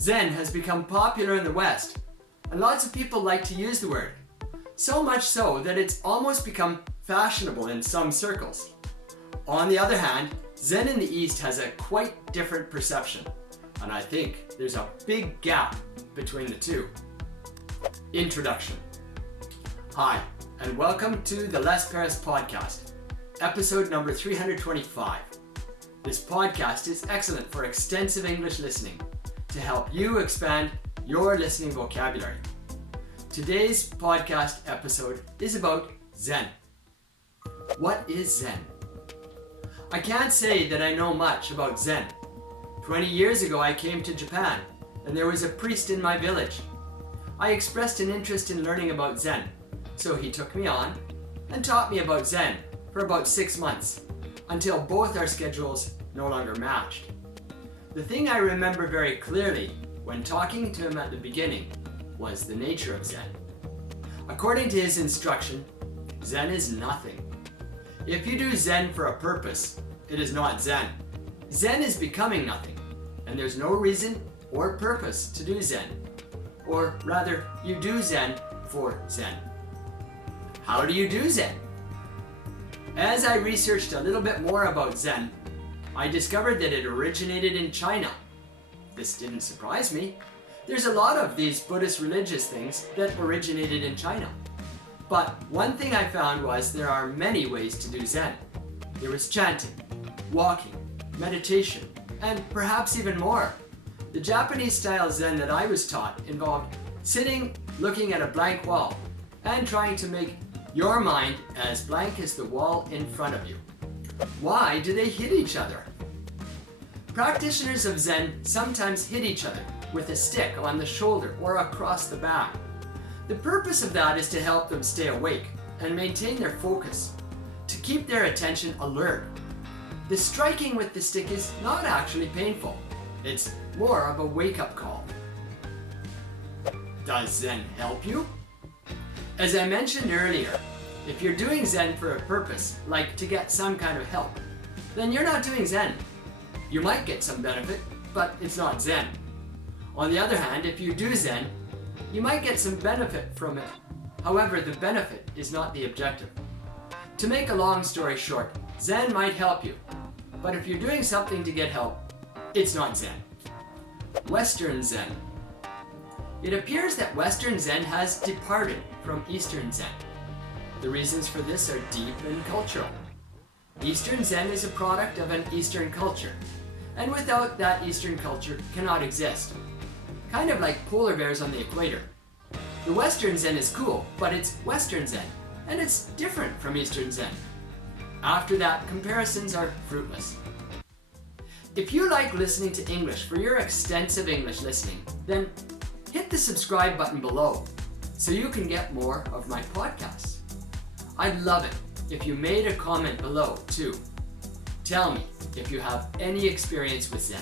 Zen has become popular in the West, and lots of people like to use the word. So much so that it's almost become fashionable in some circles. On the other hand, Zen in the East has a quite different perception, and I think there's a big gap between the two. Introduction. Hi, and welcome to the Les Paris podcast, episode number 325. This podcast is excellent for extensive English listening to help you expand your listening vocabulary. Today's podcast episode is about Zen. What is Zen? I can't say that I know much about Zen. 20 years ago I came to Japan and there was a priest in my village. I expressed an interest in learning about Zen, so he took me on and taught me about Zen for about 6 months until both our schedules no longer matched. The thing I remember very clearly when talking to him at the beginning was the nature of Zen. According to his instruction, Zen is nothing. If you do Zen for a purpose, it is not Zen. Zen is becoming nothing, and there's no reason or purpose to do Zen. Or rather, you do Zen for Zen. How do you do Zen? As I researched a little bit more about Zen, I discovered that it originated in China. This didn't surprise me. There's a lot of these Buddhist religious things that originated in China. But one thing I found was there are many ways to do Zen. There was chanting, walking, meditation, and perhaps even more. The Japanese style Zen that I was taught involved sitting, looking at a blank wall, and trying to make your mind as blank as the wall in front of you. Why do they hit each other? Practitioners of Zen sometimes hit each other with a stick on the shoulder or across the back. The purpose of that is to help them stay awake and maintain their focus, to keep their attention alert. The striking with the stick is not actually painful. It's more of a wake-up call. Does Zen help you? As I mentioned earlier, if you're doing Zen for a purpose, like to get some kind of help, then you're not doing Zen. You might get some benefit, but it's not Zen. On the other hand, if you do Zen, you might get some benefit from it. However, the benefit is not the objective. To make a long story short, Zen might help you, but if you're doing something to get help, it's not Zen. Western Zen. It appears that Western Zen has departed from Eastern Zen. The reasons for this are deep and cultural. Eastern Zen is a product of an Eastern culture, and without that Eastern culture cannot exist. Kind of like polar bears on the equator. The Western Zen is cool, but it's Western Zen, and it's different from Eastern Zen. After that, comparisons are fruitless. If you like listening to English for your extensive English listening, then hit the subscribe button below so you can get more of my podcasts. I'd love it if you made a comment below too. Tell me if you have any experience with Zen.